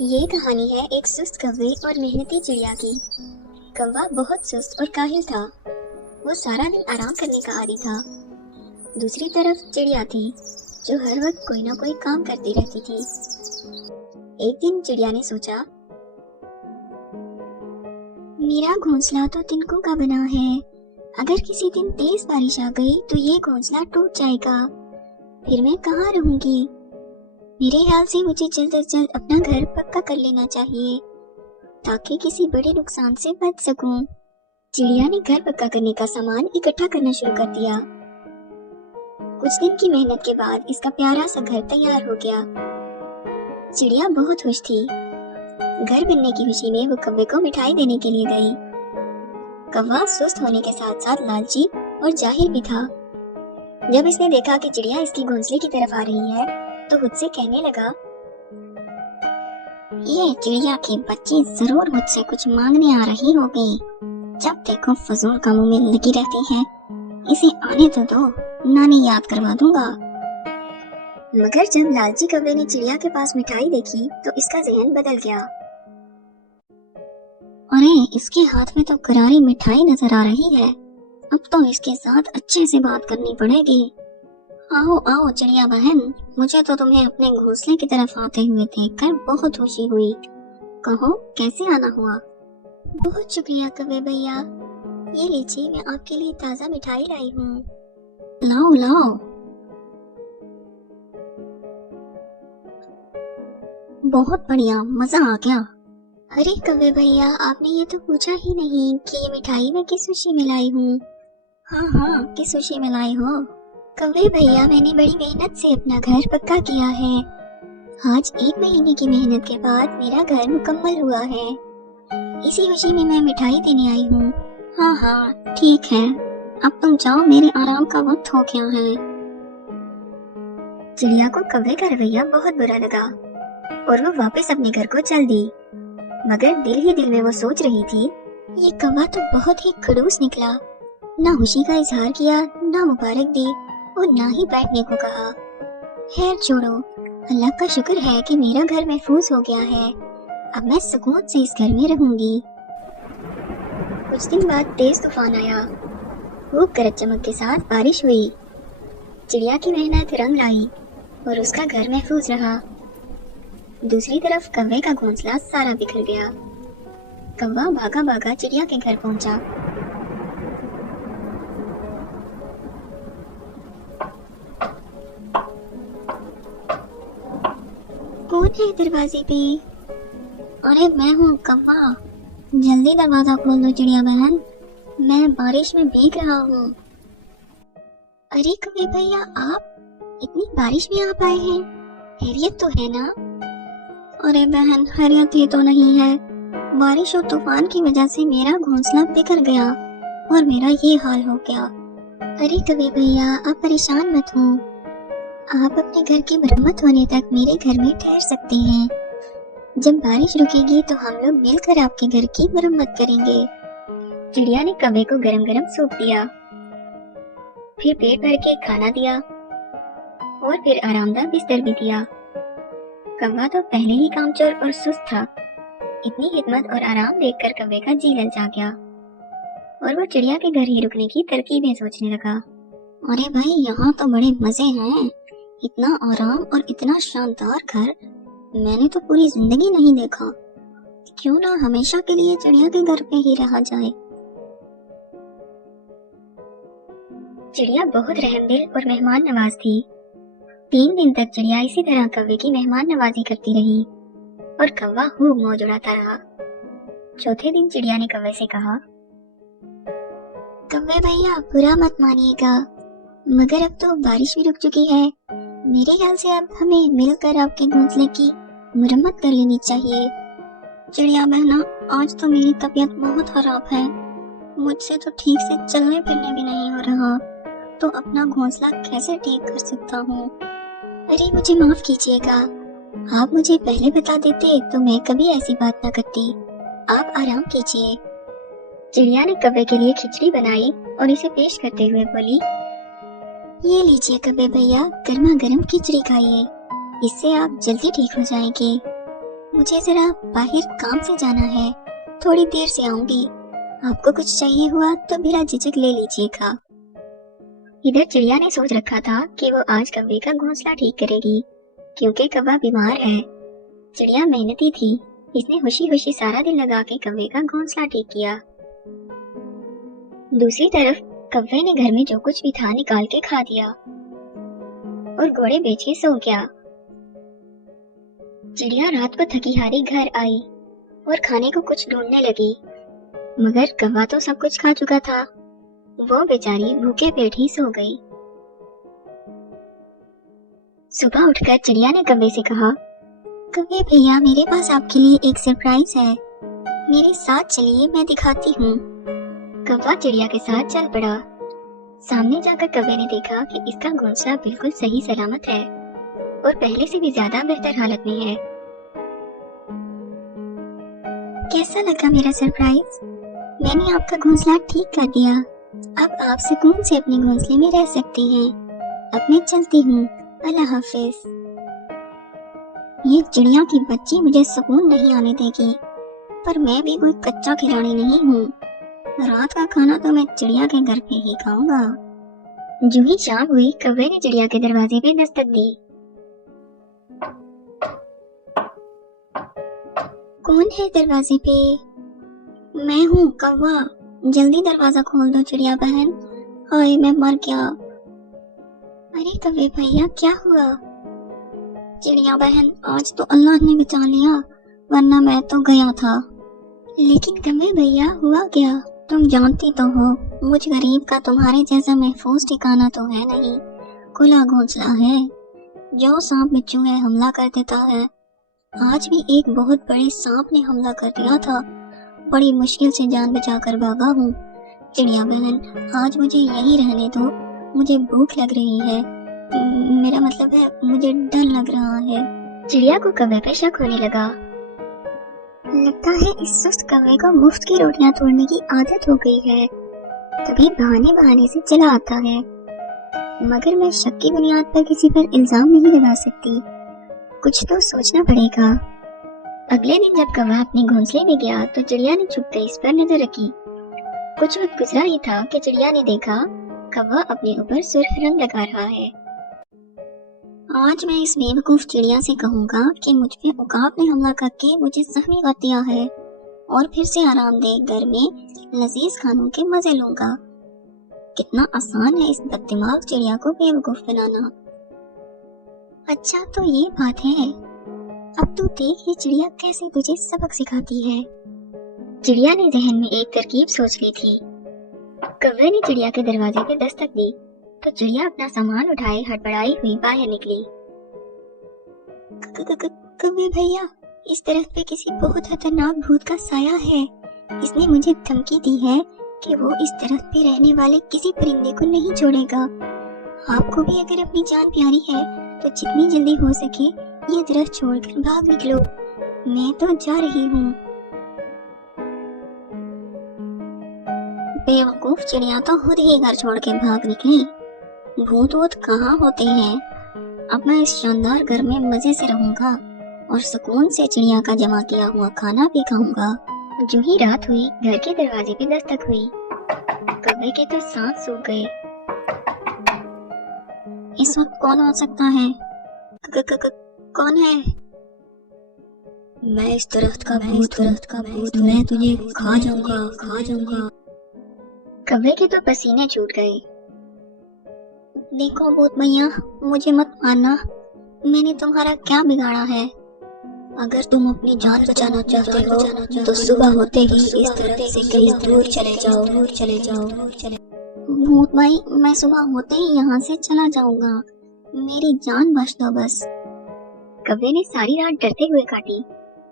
یہ کہانی ہے ایک سست کوے اور محنتی چڑیا کی۔ کوا بہت سست اور کاہل تھا۔ وہ سارا دن آرام کرنے کا عادی تھا۔ دوسری طرف چڑیا تھی جو ہر وقت کوئی نہ کوئی کام کرتی رہتی تھی۔ ایک دن چڑیا نے سوچا، میرا گھونسلہ تو تنکوں کا بنا ہے، اگر کسی دن تیز بارش آ گئی تو یہ گھونسلہ ٹوٹ جائے گا، پھر میں کہاں رہوں گی؟ میرے خیال سے مجھے جلد از جلد اپنا گھر پکا کر لینا چاہیے تاکہ کسی بڑے نقصان سے بچ سکوں۔ چڑیا نے گھر پکا کرنے کا سامان اکٹھا کرنا شروع کر دیا۔ کچھ دن کی محنت کے بعد اس کا پیارا سا گھر تیار ہو گیا۔ چڑیا بہت خوش تھی۔ گھر بننے کی خوشی میں وہ کوے کو مٹھائی دینے کے لیے گئی۔ کوا سست ہونے کے ساتھ ساتھ لالچی اور جاہل بھی تھا۔ جب اس نے دیکھا کہ چڑیا اس کی گھونسلے کی طرف آ رہی ہے تو خود سے کہنے لگا، یہ چڑیا کی بچی ضرور مجھ سے کچھ مانگنے آ رہی ہوگی، جب دیکھو فضول کاموں میں لگی رہتی ہے، اسے آنے تو دو، نانی یاد کروا دوں گا۔ مگر جب لالچی کوے نے چڑیا کے پاس مٹھائی دیکھی تو اس کا ذہن بدل گیا۔ ارے اس کے ہاتھ میں تو کراری مٹھائی نظر آ رہی ہے، اب تو اس کے ساتھ اچھے سے بات کرنی پڑے گی۔ آؤ آؤ چڑیا بہن، مجھے تو تمہیں اپنے گھونسلے کی طرف آتے ہوئے دیکھ کر بہت خوشی ہوئی، کہو کیسے آنا ہوا؟ بہت شکریہ کوے بھیا، یہ لیجیے میں آپ کے لیے تازہ مٹھائی لائی ہوں۔ لاؤ لاؤ۔ بہت بڑھیا، مزہ آ گیا۔ ارے کوے بھیا، آپ نے یہ تو پوچھا ہی نہیں کہ یہ مٹھائی میں کس خوشی میں لائی ہوں۔ ہاں کس خوشی میں لائی ہو؟ کوے بھیا، میں نے بڑی محنت سے اپنا گھر پکا کیا ہے۔ آج 1 مہینے کی محنت کے بعد میرا گھر مکمل ہوا ہے، اسی خوشی میں مٹھائی دینے آئی ہوں۔ ہاں ٹھیک ہے، اب تم جاؤ، میرے آرام کا وقت ہو گیا ہے۔ چڑیا کو کوے کا رویہ بہت برا لگا اور وہ واپس اپنے گھر کو چل دی، مگر دل ہی دل میں وہ سوچ رہی تھی، یہ کوا تو بہت ہی خڑوس نکلا، نہ خوشی کا اظہار کیا، نہ مبارک دی اور نہ ہی بیٹھنے کو کہا۔ خیر چھوڑو، اللہ کا شکر ہے کہ میرا گھر محفوظ ہو گیا ہے، اب میں سکون سے اس گھر میں رہوں گی۔ کچھ دن بعد تیز طوفان آیا، خوب گرج چمک کے ساتھ بارش ہوئی۔ چڑیا کی محنت رنگ لائی اور اس کا گھر محفوظ رہا۔ دوسری طرف کوے کا گھونسلہ سارا بکھر گیا۔ کوا بھاگا بھاگا چڑیا کے گھر پہنچا۔ کون ہے دروازے پہ؟ ارے میں ہوں کوا، جلدی دروازہ کھول دو چڑیا بہن، میں بارش میں بھیگ رہا ہوں۔ ارے کوے بھیا، آپ اتنی بارش میں آپ آئے ہیں، خیریت تو ہے نا؟ ارے بہن، خیریت ہی تو نہیں ہے، بارش اور طوفان کی وجہ سے میرا گھونسلہ بکھر گیا اور میرا یہ حال ہو گیا۔ ارے کوے بھیا، آپ پریشان مت ہوں، آپ اپنے گھر کی مرمت ہونے تک میرے گھر میں ٹھہر سکتے ہیں، جب بارش رکے گی تو ہم لوگ مل کر آپ کے گھر کی مرمت کریں گے۔ چڑیا نے کوے کو گرم گرم سوپ دیا، پھر پیٹ بھر کے کھانا دیا اور پھر آرام دہ بستر بھی دیا۔ کوا تو پہلے ہی کامچور اور سست تھا، اتنی خدمت اور آرام دیکھ کر کوے کا جی للچا گیا اور وہ چڑیا کے گھر ہی رکنے کی ترکیبیں سوچنے لگا۔ ارے بھائی، یہاں تو بڑے مزے ہیں، اتنا آرام اور اتنا شاندار گھر میں نے تو پوری زندگی نہیں دیکھا، کیوں نہ ہمیشہ کے لیے چڑیا کے گھر پہ ہی رہا جائے۔ چڑیا بہت رحم دل اور مہمان نواز تھی۔ 3 دن تک چڑیا اسی طرح کوے کی مہمان نوازی کرتی رہی اور کوا خوب موج اڑاتا رہا۔ چوتھے دن چڑیا نے کوے سے کہا، کوے بھیا برا مت مانیے گا، مگر اب تو بارش بھی رک چکی ہے، میرے خیال سے اب ہمیں مل کر آپ کے گھونسلے کی مرمت کر لینی چاہیے۔ چڑیا بہنا، آج تو میری طبیعت بہت خراب ہے، مجھ سے تو ٹھیک سے چلنے پھرنے بھی نہیں ہو رہا، تو اپنا گھونسلہ کیسے ٹھیک کر سکتا ہوں؟ ارے مجھے معاف کیجیے گا، آپ مجھے پہلے بتا دیتے تو میں کبھی ایسی بات نہ کرتی، آپ آرام کیجیے۔ چڑیا نے کوے کے لیے کھچڑی بنائی اور اسے پیش کرتے ہوئے بولی، یہ لیجیے کوے بھیا، گرما گرم کھچڑی کھائیے، اس سے آپ جلدی ٹھیک ہو جائیں گے۔ मुझे जरा बाहर काम से जाना है, थोड़ी देर से आऊंगी। आपको कुछ चाहिए हुआ तो बिना झिझक ले लीजिएगा। इधर चिड़िया ने सोच रखा था कि वो आज कौवे का घोंसला ठीक करेगी, क्योंकि कौवा बीमार है। चिड़िया मेहनती थी, इसने खुशी खुशी सारा दिन लगा के कौवे का घोंसला ठीक किया। दूसरी तरफ कौवे ने घर में जो कुछ भी था निकाल के खा दिया और घोड़े बेच के सो गया। चिड़िया रात को थकी हारी घर आई और खाने को कुछ ढूंढने लगी, मगर कौवा तो सब कुछ खा चुका था। वो बेचारी भूखे पेट ही सो गई। सुबह उठकर चिड़िया ने कौवे से कहा, कौवे भैया, मेरे पास आपके लिए एक सरप्राइज है, मेरे साथ चलिए, मैं दिखाती हूँ। कौवा चिड़िया के साथ चल पड़ा। सामने जाकर कौवे ने देखा कि इसका घोंसला बिल्कुल सही सलामत है और पहले से भी ज्यादा बेहतर हालत में है। कैसा लगा मेरा सरप्राइज? मैंने आपका घोंसला ठीक कर दिया। अब आप सुकून से अपने घोंसले में रह सकती हैं। अब मैं चलती हूँ, अल्लाह हाफिज। ये चिड़िया की बच्ची मुझे सुकून नहीं आने देगी, पर मैं भी कोई कच्चा खिलाड़ी नहीं हूँ। रात का खाना तो मैं चिड़िया के घर पे ही खाऊंगा। जो ही शाम हुई, कौवे ने चिड़िया के दरवाजे पे दस्तक दी। कौन है दरवाजे पे? मैं हूँ कौवा, जल्दी दरवाजा खोल दो चिड़िया बहन। हाय, मैं मर गया। अरे कौवे भैया, क्या हुआ? चिड़िया बहन, आज तो अल्लाह ने बचा लिया, वरना मैं तो गया था। लेकिन कौवे भैया, हुआ क्या? तुम जानती तो हो, मुझ गरीब का तुम्हारे जैसा महफूज ठिकाना तो है नहीं। खुला घोंसला है, जो सांप बिच्छू है हमला कर देता है। आज भी एक बहुत बड़े सांप ने हमला कर दिया था, बड़ी मुश्किल से जान बचाकर भागा हूँ। चिड़िया बहन, आज मुझे यही रहने दो, मुझे भूख लग रही है। मेरा मतलब है, मुझे डर लग रहा है। चिड़िया को कौवे पे शक होने लगा। लगता है इस सुस्त कौवे को मुफ्त की रोटियां तोड़ने की आदत हो गई है, तभी बहाने बहाने से चला आता है। मगर मैं शक की बुनियाद पर किसी पर इल्जाम नहीं लगा सकती, कुछ तो सोचना पड़ेगा। अगले दिन जब कौवा अपने घोंसले में गया तो चिड़िया ने छुपकर इस पर नजर रखी। कुछ वक्त गुजरा ही था कि चिड़िया ने देखा कौवा अपने ऊपर सुर्ख रंग लगा रहा है। आज मैं इस बेवकूफ चिड़िया से कहूंगा कि मुझ पे उकाब ने हमला करके मुझे जख्मी कर दिया है और फिर से आरामदेह घर में लजीज खानों के मजे लूंगा। कितना आसान है इस बददिमाग चिड़िया को बेवकूफ बनाना। अच्छा तो ये बात है, अब तू देख ये चिड़िया कैसे तुझे सबक सिखाती है। चिड़िया ने जहन में एक तरकीब सोच ली थी। कौवे ने चिड़िया के दरवाजे पे दस्तक दी तो चिड़िया अपना सामान उठाए हड़बड़ाई हुई बाहर निकली। कौवे भैया, इस दरख्त पे किसी बहुत खतरनाक भूत का साया है। इसने मुझे धमकी दी है कि वो इस दरख्त पे रहने वाले किसी परिंदे को नहीं छोड़ेगा। आपको भी अगर अपनी जान प्यारी है तो जितनी जल्दी हो सके ये दरख्त छोड़कर भाग निकलो। मैं तो जा रही हूँ। बेवकूफ चिड़िया तो खुद ही घर छोड़ के भाग निकली। भूत वूत कहाँ होते हैं। अब मैं इस शानदार घर में मजे से रहूंगा और सुकून से चिड़िया का जमा किया हुआ खाना भी खाऊंगा। जो ही रात हुई, घर के दरवाजे पे दस्तक हुई। कौवे के तो सांस सूख गए। इस वक्त कौन हो सकता है? कौन है? मैं इस दरख्त का भूत, मैं तुझे खा जाऊंगा। कौवे के तो पसीने छूट गए। देखो भूत भैया, मुझे मत मारना, मैंने तुम्हारा क्या बिगाड़ा है। अगर तुम अपनी जान बचाना चाहते हो तो सुबह होते ही इस तरफ से कहीं दूर चले जाओ। भूत भाई, मैं सुबह होते ही यहाँ से चला जाऊंगा, मेरी जान बच दो बस। कौवे ने सारी रात डरते हुए काटी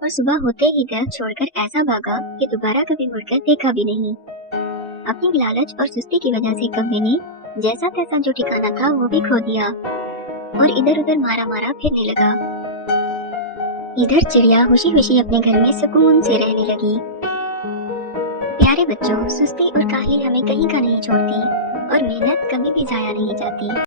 और सुबह होते ही दरख्त छोड़कर ऐसा भागा कि दोबारा कभी मुड़कर देखा भी नहीं। अपनी लालच और सुस्ती की वजह से कौवे ने जैसा तैसा जो ठिकाना था वो भी खो दिया और इधर उधर मारा फिरने लगा। इधर चिड़िया खुशी खुशी अपने घर में सुकून से रहने लगी। प्यारे बच्चों, सुस्ती और काहली हमें कहीं का नहीं छोड़ती और मेहनत कभी भी जाया नहीं जाती।